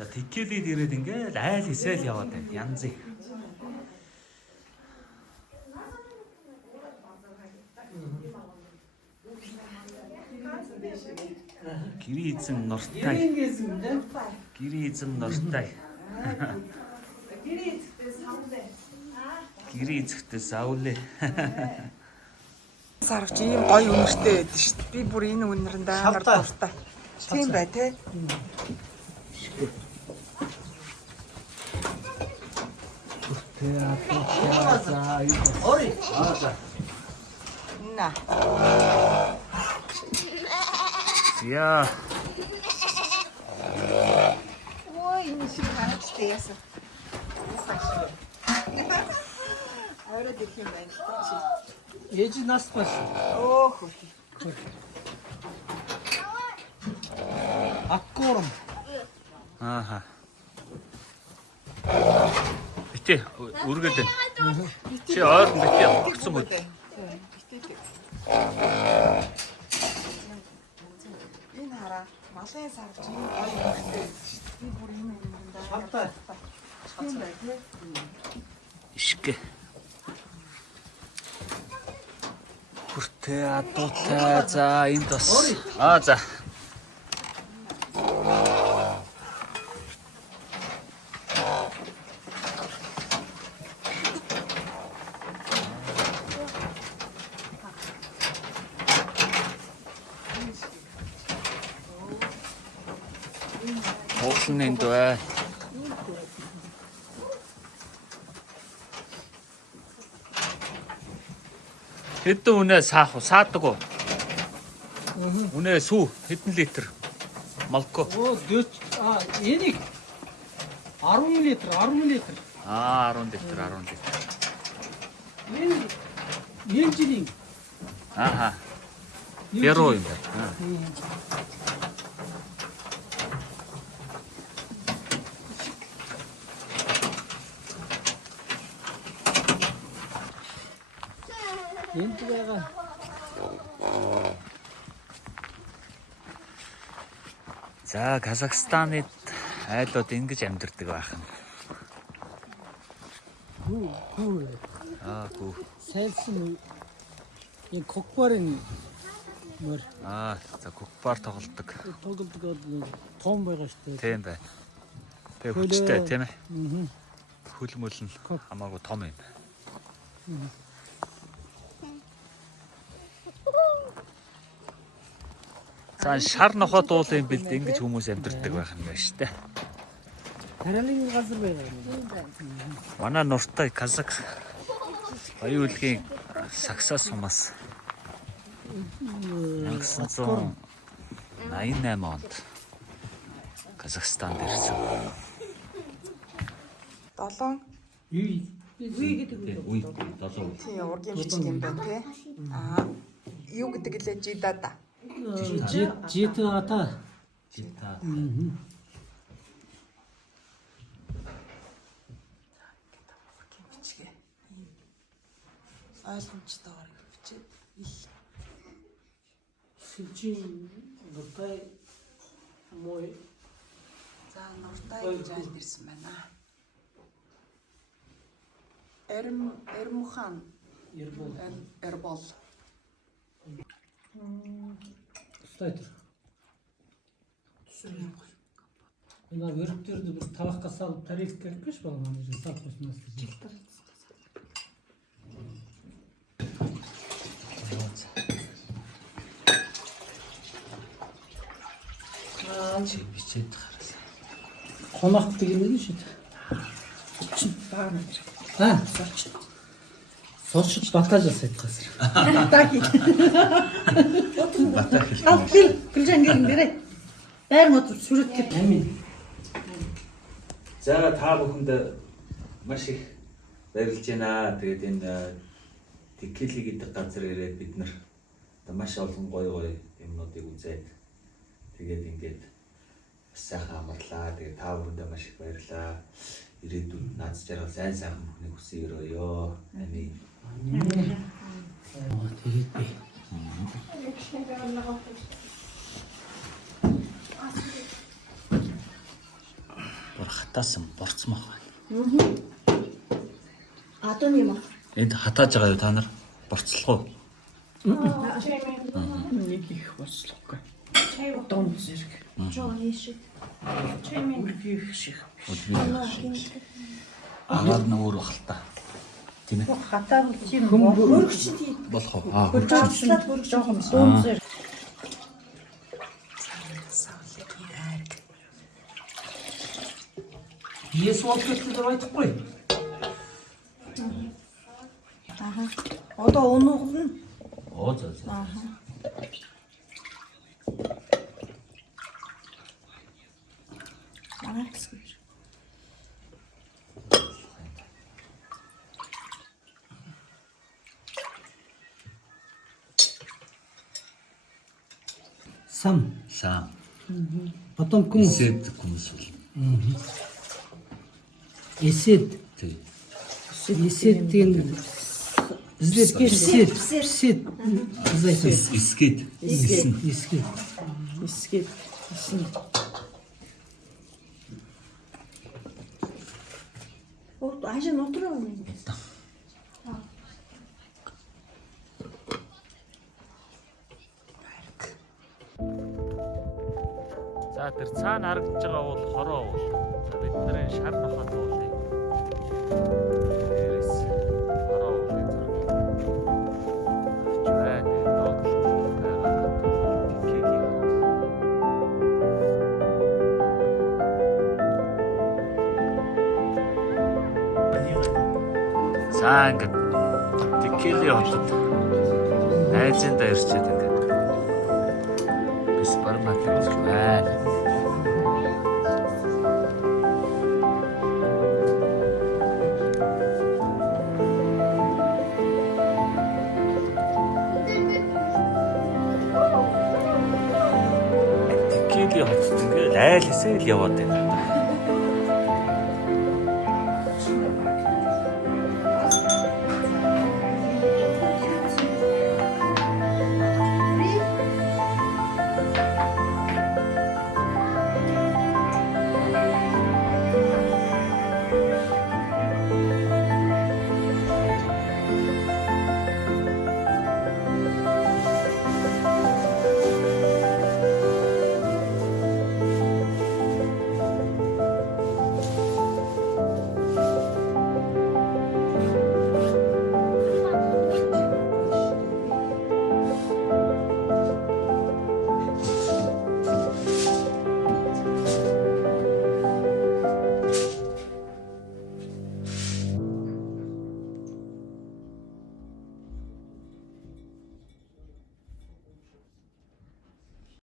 За тикэлээд ирээд ингээл айл хэсэл яваад байна. Янзыг. Гэрээ эзэн нортай. Гэрээ эзэн нортай. Гэрээ эзэгтэй савлээ. Сарвч ийм гоё үнэртэй байдаг шүү дээ. Би бүр энэ үнэрэнд амар дуртай. Тийм бай тээ. На. Яа. Ой, энэ шиг харагдчихсан яасан. Аваад ирэх юм байна л та чи. Ээж нас бас. Өөх. Аккорм. Ааха. Битээ үргээд байна. Чи ойрон битээ огцсон бод. Энэ хараа. Малын сарвч ийм гоё үнэртэй. Би бүр энэ үнэрэнд амар дуртай. Тийм бай тээ. Ишгэ. Хүртээ адуутай. За энд бас. За. Хоолны энд бай. Хэдэн үнэ саадаг уу? Үнэ сүү хэдэн литр? Молоко. Энийг 10 литр. 10 литр. Энэ жилийн. Ааха. Яруу юм байна. Энд байгаа. За Казахстаны айлууд ингэж амьдардаг байх юм. Гүү. Гүү. Сайлсан энэ кокбарын мөр. За кокбар тоглодог. Том байгаа шүү дээ. Тийм байна. Тэгээ хүчтэй тийм ээ. Аа. Хөл мөл нь хамаагүй том юм. За шар нохоо дуулын бэлд ингэж хүмүүс амьдардаг байх юм байна шүү дээ. Тариалын газар байгаа. Манай нуртай Казак баян үлгийн сагсаас сумаас 1988 онд Казахстанд ирсэн. 7 Үй гэдэг үе 7. тийм ургийн бичиг юм байна тий. Юу гэдэг лээ жидада. Житата. Ойлгомжтойгоор бичээд ил. Сэлжийн нуртай мой. За нуртай гэж айлд ирсэн байна. Эрмухан Эрбол. Стайтер. Энэ өрөвдөр тавах гасаа тарих гэж байна манай сав хуснаас. Чи бичээд хараасан. Хоногт юм шүү дээ. Сорч батаж асайдгаас. Батаги. Гүлжангэр нэрээ. Байр мод сүрët гэв. Амин. За та бүхэнд маш их баярлж байна. Тэгээд энэ Тикэли гэдэг газар ирээд бид нар маш олон гоё юмнуудыг үзээд тэгээд ингээд сайхан амарлаа. Тэгээд та бүхэндээ маш их баярлалаа. Ирээдүйд наад жаргал сайн бүхнийг хүсье өрөөё. Амин. Тэгээд би. хатаасан борцмох байна. Одоо юм аа. Энд хатааж байгаа юу та нар? Борцлох уу? Нэг их бослохгүй. Дон зэрэг. Жоо ийшээ. Чимээ. Үргийх шиг. Агаар нь өөр бахалта. Тийм ээ. Хатаа үлчим Хөргөч тий. Болох уу? Хөргөчлаад хөргөж жоохон дон зэрэг. Ես уолкэт давайдаггүй. Аха. Одоо өнөөгн. Оо зөө зөө. Аха. Манайх гэсэн. Сам. Саа. Потом кумус. Эсэд хүмүүс бол. Эсэд. Тий. Эсэдийн эсэд. Эсэд. Зайсан. Эсгэд. Эсэн. Эсэд. Эсгээд эсэн. Оо аашаа нутраа юм. За тэр цаана харагдаж байгаа бол хороо уул. За бидний шар нохот уулыг. Дээрээс хороо уулын зургийг авч байна. Доотлолт байгаа. Кеги. За ингээд Текили хотод найзында ирчээд ингээд супермаркет гэж байна. Текили хотод ингээд айл хэсэл яваад байна.